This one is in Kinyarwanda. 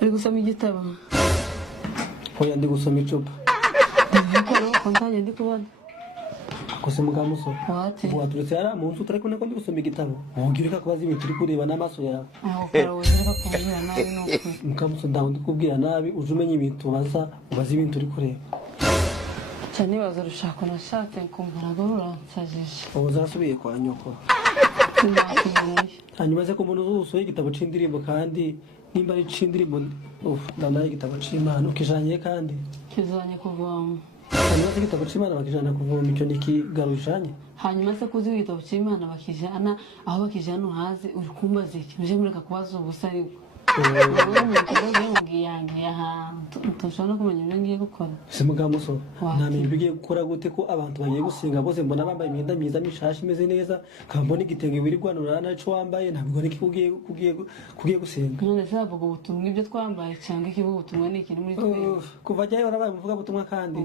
Uri gusoma igitabo? Oya ndi gusoma icupa. Kontaje ndi kubona. Akose mugamuso. Wati. Waturetse ara mu nzu tureko nako ndi gusoma igitabo. Wongireka kubaza ibintu turi kureba n'amaso yawe. Aho karaweza kumbwira nabi nuko. Mugamuso ndaho ndi kubwira nabi uje umenya ibintu ubaza ibintu turi kureba. Cyane baza rushako nashatse kumbura gorora nsajije. Ubu zarasubiye kwa nyoko. Hanyuma se ko umuntu usohoye igitabo c'indirimbo kandi nimba ari c'indirimbo ndanaye igitabo c'Imana ukijanye kandi Kizanye kuvoma. hanyuma se igitabo c'Imana bakijana kuvoma icyo nikigarushanye. Hanyuma se kuzi igitabo cy'Imana bakijana aho bakijana hazi uri kumbaza iki muje mureka kubaza ubusa ariko. Tushobora kumenya ibyo ngiye gukora. Se mugamuso namenye bigiye gukora gute ko abantu bagiye gusenga bose mbona bambaye imyenda myiza mishashi imeze neza kambona igitenge wirirwanura naco wambaye ntabwo niki kugiye gusenga. None se bavuga ubutumwa ibyo twambaye cyangwa ikivuga ubutumwa ni ikiri muri twe. Kuva jyayo barabaye muvuga ubutumwa kandi